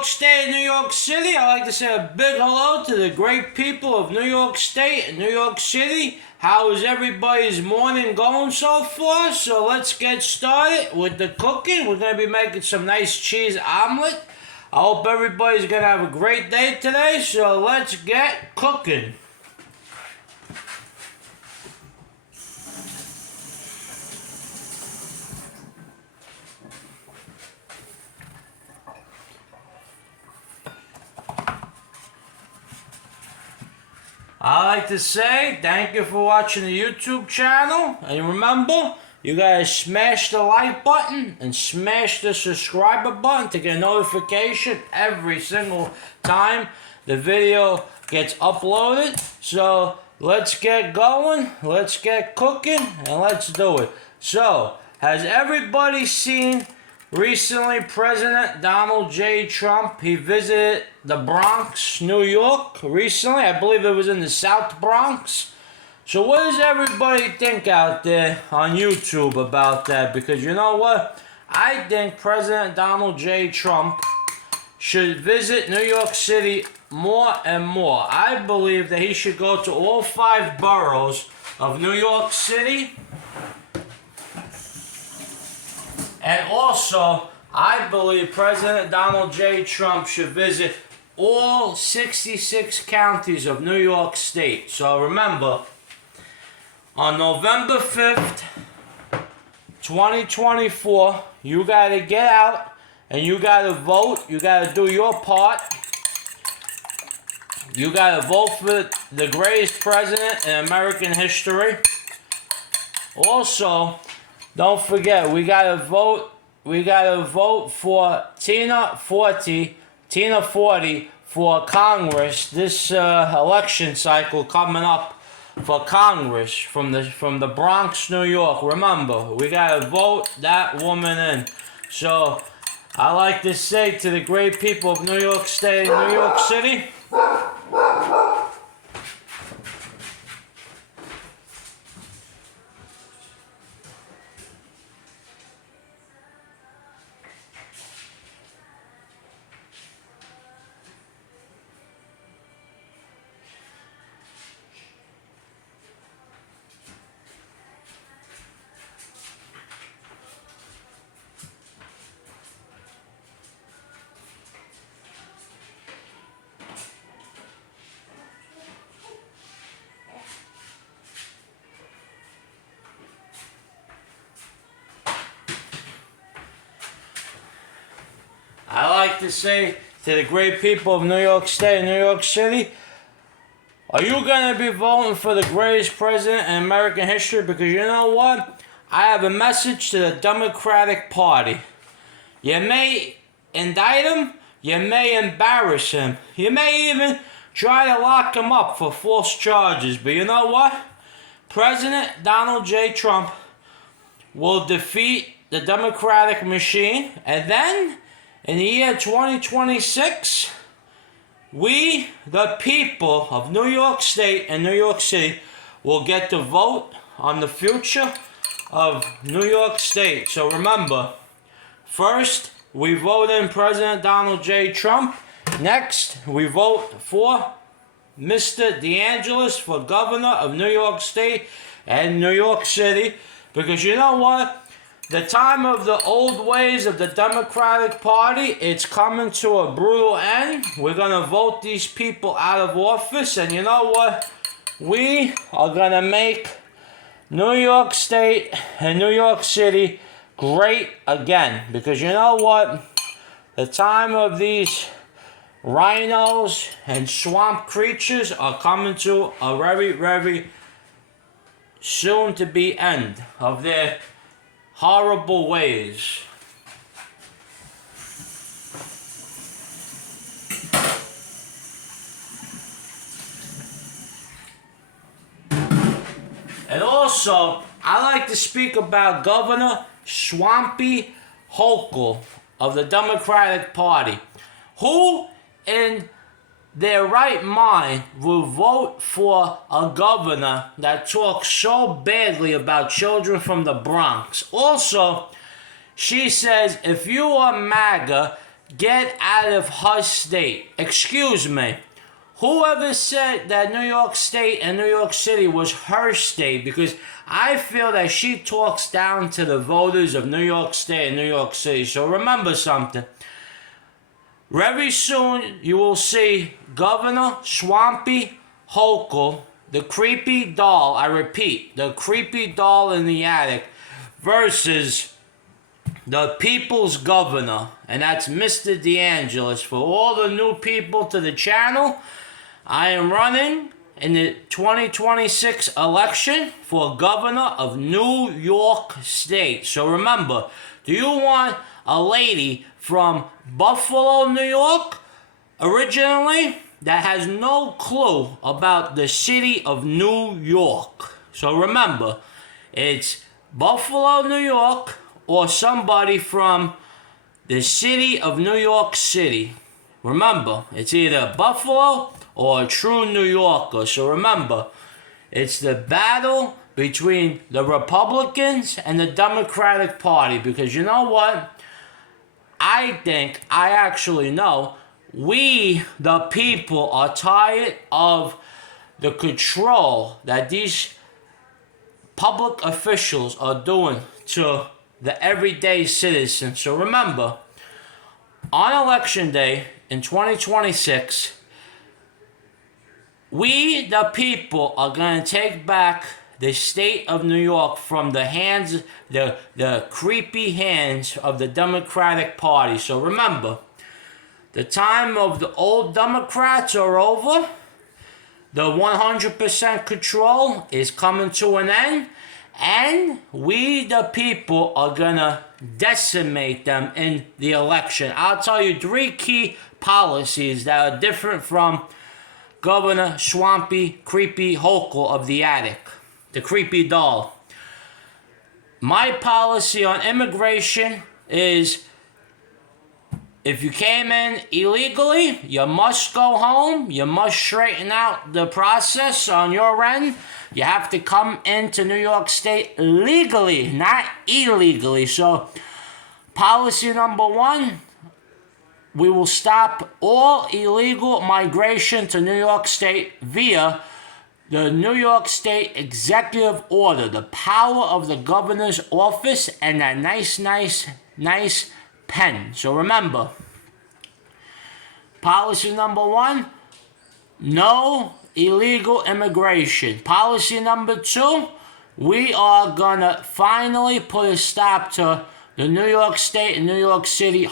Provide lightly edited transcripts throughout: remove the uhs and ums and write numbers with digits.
York State and New York City. I'd like to say a big hello to the great people of New York State and New York City. How is everybody's morning going so far? So let's get started with the cooking. We're going to be making some nice cheese omelet. I hope everybody's going to have a great day today. So let's get cooking. I like to say thank you for watching the YouTube channel, and remember, you gotta smash the like button and smash the subscriber button to get a notification every single time the video gets uploaded. So let's get going, let's get cooking, and let's do it. So, has everybody seen recently President Donald J. Trump? He visited the Bronx, New York recently. I believe it was in the South Bronx. So what does everybody think out there on YouTube about that? Because you know what? I think President Donald J. Trump should visit New York City more and more. I believe that he should go to all 5 boroughs of New York City. And also, I believe President Donald J. Trump should visit all 66 counties of New York State. So remember, on November 5th, 2024, you got to get out and you got to vote. You got to do your part. You got to vote for the greatest president in American history. Also, don't forget, we gotta vote. We gotta vote for Tina Forte for Congress. This election cycle coming up for Congress from the Bronx, New York. Remember, we gotta vote that woman in. So, I like to say to the great people of New York State and New York City, I like to say to the great people of New York State and New York City, are you going to be voting for the greatest president in American history? Because you know what? I have a message to the Democratic Party. You may indict him, you may embarrass him, you may even try to lock him up for false charges. But you know what? President Donald J. Trump will defeat the Democratic machine, and then in the year 2026, we, the people of New York State and New York City, will get to vote on the future of New York State. So remember, first, we vote in President Donald J. Trump. Next, we vote for Mr. DeAngelis for governor of New York State and New York City. Because you know what? The time of the old ways of the Democratic Party, it's coming to a brutal end. We're going to vote these people out of office. And you know what? We are going to make New York State and New York City great again. Because you know what? The time of these rhinos and swamp creatures are coming to a very, very soon to be end of their horrible ways. And also, I like to speak about Governor Swampy Hochul of the Democratic Party. Who in their right mind will vote for a governor that talks so badly about children from the Bronx? Also, she says if you are MAGA, get out of her state. Excuse me. Whoever said that New York State and New York City was her state? Because I feel that she talks down to the voters of New York State and New York City. So remember something. Very soon you will see Governor Swampy Hochul, the creepy doll, I repeat, the creepy doll in the attic, versus the people's governor, and that's Mr. DeAngelis. For all the new people to the channel, I am running in the 2026 election for governor of New York State. So remember, do you want a lady from Buffalo, New York, originally, that has no clue about the city of New York? So remember, it's Buffalo, New York, or somebody from the city of New York City. Remember, it's either Buffalo or a true New Yorker. So remember, it's the battle between the Republicans and the Democratic Party. Because you know what? I actually know, we, the people, are tired of the control that these public officials are doing to the everyday citizen. So remember, on election day in 2026, we, the people, are going to take back the state of New York from the hands, the creepy hands of the Democratic Party. So remember, the time of the old Democrats are over. The 100% control is coming to an end. And we, the people, are going to decimate them in the election. I'll tell you 3 key policies that are different from Governor Swampy Creepy Hochul of the attic, the creepy doll. My policy on immigration is, if you came in illegally, you must go home. You must straighten out the process on your end. You have to come into New York State legally, not illegally. So, policy number 1, we will stop all illegal migration to New York State via the New York State Executive Order, the power of the governor's office, and that nice pen. So remember, policy number 1, no illegal immigration. Policy number 2, we are gonna finally put a stop to the New York State and New York City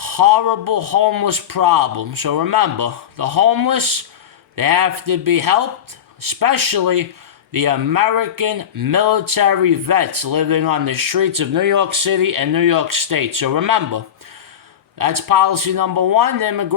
horrible homeless problem. So remember, the homeless, they have to be helped, especially the American military vets living on the streets of New York City and New York State. So remember, that's policy number 1, immigration.